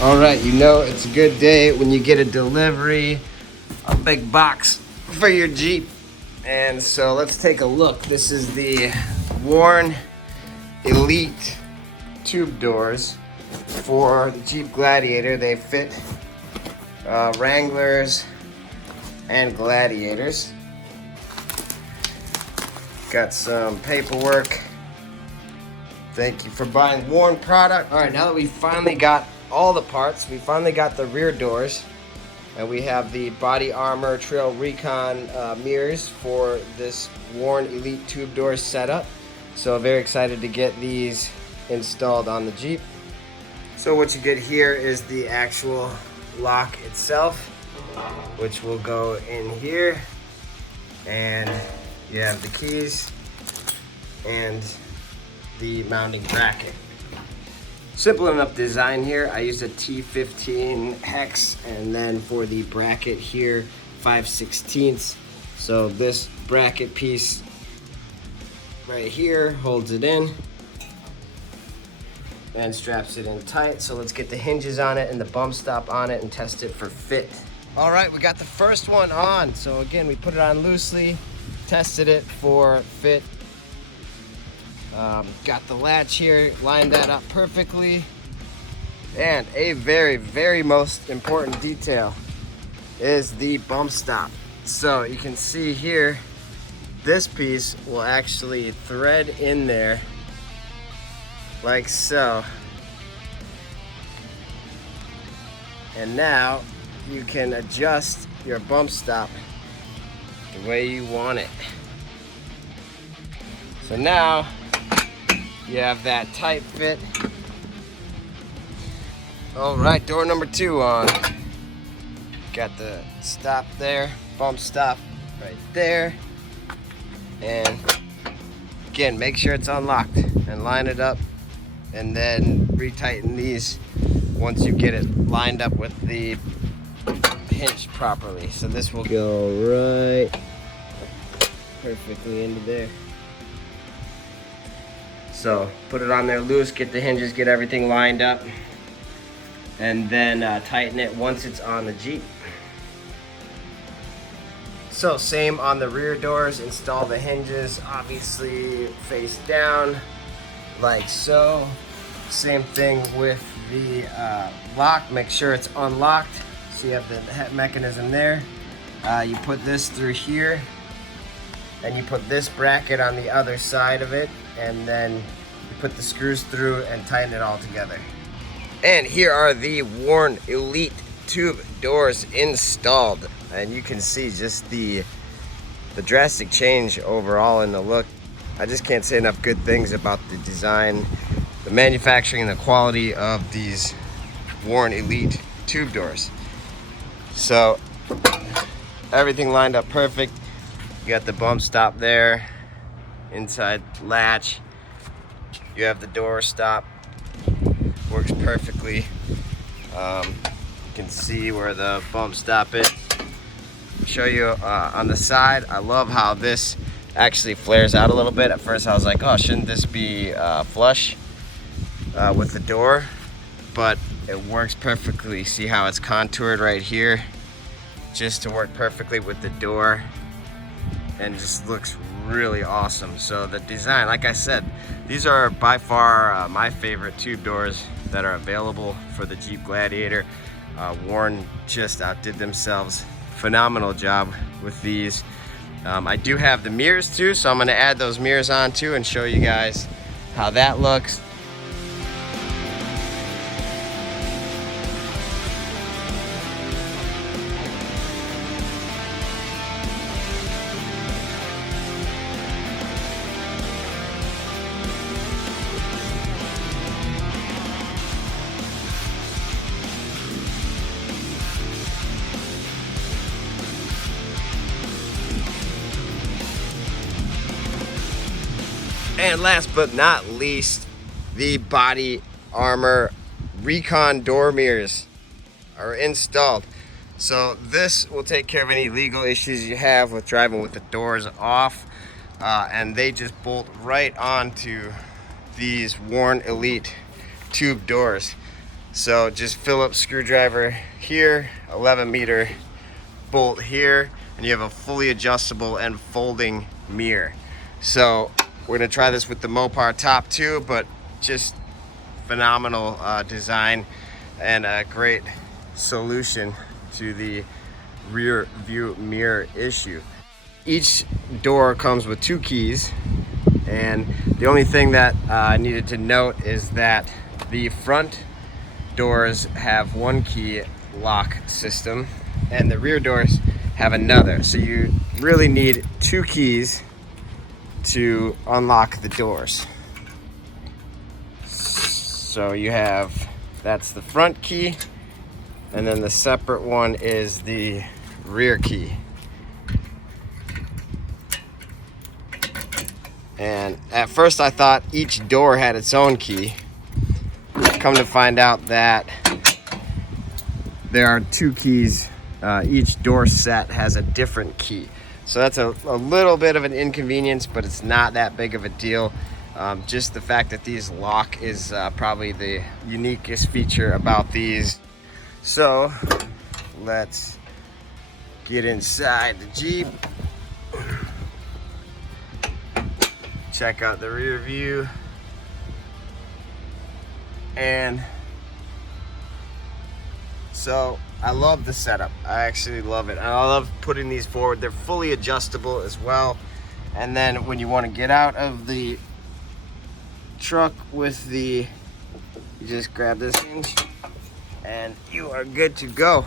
All right, you know it's a good day when you get a delivery, a big box for your Jeep. And so let's take a look. This is the Warn Elite tube doors for the Jeep Gladiator. They fit Wranglers and Gladiators. Got some paperwork. Thank you for buying Warn product. All right, now that we finally got all the parts, we finally got the rear doors, and we have the body armor trail recon mirrors for this Warn Elite tube door setup. So very excited to get these installed on the Jeep. So what you get here is the actual lock itself, which will go in here, and you have the keys and the mounting bracket. Simple enough design here. I used a T15 hex, and then for the bracket here, 5/16. So this bracket piece right here holds it in and straps it in tight. So let's get the hinges on it and the bump stop on it and test it for fit. All right, we got the first one on. So again, we put it on loosely, tested it for fit. Got the latch here, lined that up perfectly. And a very, very most important detail is the bump stop. So you can see here, this piece will actually thread in there like so. And now you can adjust your bump stop the way you want it. So now you have that tight fit. All right, door number 2 on. Got the stop there, bump stop right there. And again, make sure it's unlocked and line it up, and then retighten these once you get it lined up with the hinge properly. So this will go right perfectly into there. So put it on there loose, get the hinges, get everything lined up, and then tighten it once it's on the Jeep. So same on the rear doors, install the hinges, obviously face down, like so. Same thing with the lock, make sure it's unlocked. So you have the mechanism there. You put this through here, and you put this bracket on the other side of it, and then you put the screws through and tighten it all together. And here are the Warn Elite tube doors installed, and you can see just the drastic change overall in the look. I just can't say enough good things about the design, the manufacturing, and the quality of these Warn Elite tube doors. So everything lined up perfect. You got the bump stop there, inside latch. You have the door stop, works perfectly. You can see where the bump stop is. Show you on the side. I love how this actually flares out a little bit. At first I was like, oh, shouldn't this be flush with the door? But it works perfectly. See how it's contoured right here, just to work perfectly with the door, and just looks really awesome. So the design, like I said, these are by far my favorite tube doors that are available for the Jeep Gladiator. Warn just outdid themselves. Phenomenal job with these. I do have the mirrors too, so I'm going to add those mirrors on too and show you guys how that looks. And last but not least, the body armor recon door mirrors are installed. So this will take care of any legal issues you have with driving with the doors off, and they just bolt right onto these Warn Elite tube doors. So just Phillips screwdriver here, 11-meter bolt here, and you have a fully adjustable and folding mirror. So we're gonna try this with the Mopar top too, but just phenomenal design and a great solution to the rear view mirror issue. Each door comes with 2 keys, and the only thing that I needed to note is that the front doors have 1 key lock system and the rear doors have another. So you really need 2 keys to unlock the doors. So you have, that's the front key, and then the separate one is the rear key. And at first I thought each door had its own key. Come to find out that there are 2 keys. Each door set has a different key. So that's a little bit of an inconvenience, but it's not that big of a deal. Just the fact that these lock is probably the uniquest feature about these. So let's get inside the Jeep. Check out the rear view. And so I love the setup. I actually love it. And I love putting these forward. They're fully adjustable as well. And then when you want to get out of the truck with the, you just grab this hinge and you are good to go.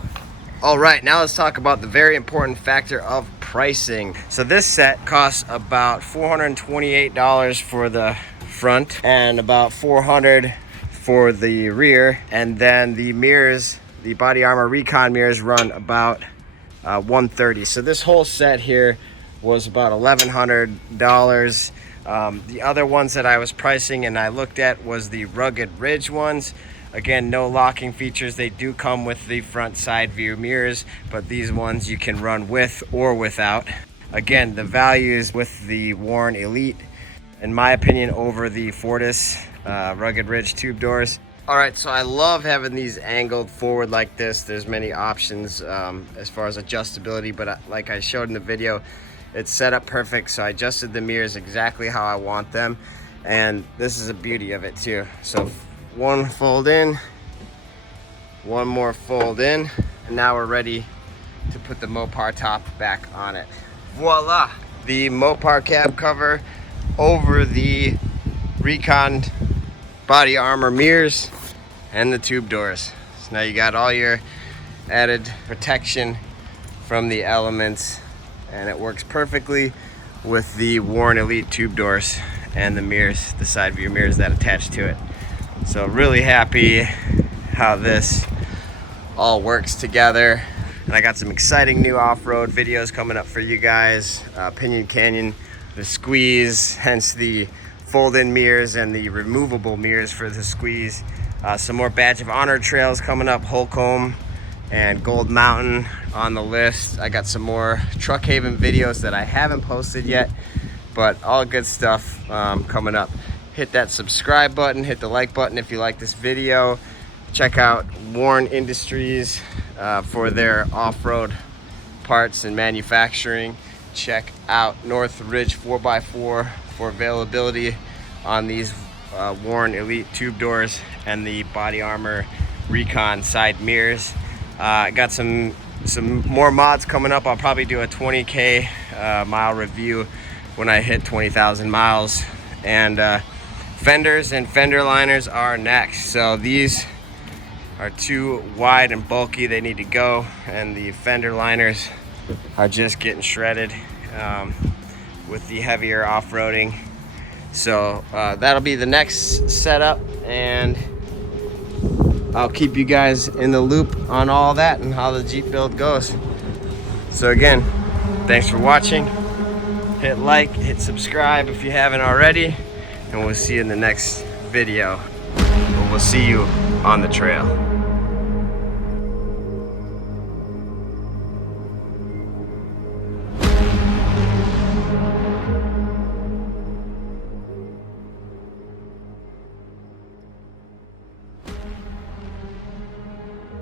All right, now let's talk about the very important factor of pricing. So this set costs about $428 for the front and about $400 for the rear, and then the mirrors, the body armor recon mirrors, run about $130. So this whole set here was about $1,100. The other ones that I was pricing and I looked at was the Rugged Ridge ones. Again, no locking features. They do come with the front side view mirrors, but these ones you can run with or without. Again, the value is with the Warn Elite, in my opinion, over the Fortis Rugged Ridge tube doors. All right, so I love having these angled forward like this. There's many options as far as adjustability, but like I showed in the video, it's set up perfect. So I adjusted the mirrors exactly how I want them, and this is the beauty of it too. So one fold in, one more fold in, and now we're ready to put the Mopar top back on it. Voila! The Mopar cab cover over the Recon body armor mirrors and the tube doors. So now you got all your added protection from the elements, and it works perfectly with the Warn Elite tube doors and the mirrors, the side view mirrors that attach to it. So really happy how this all works together. And I got some exciting new off-road videos coming up for you guys. Pinion Canyon, the squeeze, hence the fold-in mirrors and the removable mirrors for the squeeze. Some more Badge of Honor trails coming up, Holcomb and Gold Mountain on the list. I got some more Truck Haven videos that I haven't posted yet, but all good stuff coming up. Hit that subscribe button, hit the like button if you like this video. Check out Warn Industries for their off-road parts and manufacturing. Check out North Ridge 4x4 for availability on these Warn Elite tube doors and the body armor Recon side mirrors. Got some more mods coming up. I'll probably do a 20K mile review when I hit 20,000 miles. And fenders and fender liners are next. So these are too wide and bulky, they need to go, and the fender liners are just getting shredded with the heavier off-roading. So that'll be the next setup, and I'll keep you guys in the loop on all that and how the Jeep build goes. So again, thanks for watching. Hit like, hit subscribe if you haven't already, and we'll see you in the next video. We'll see you on the trail.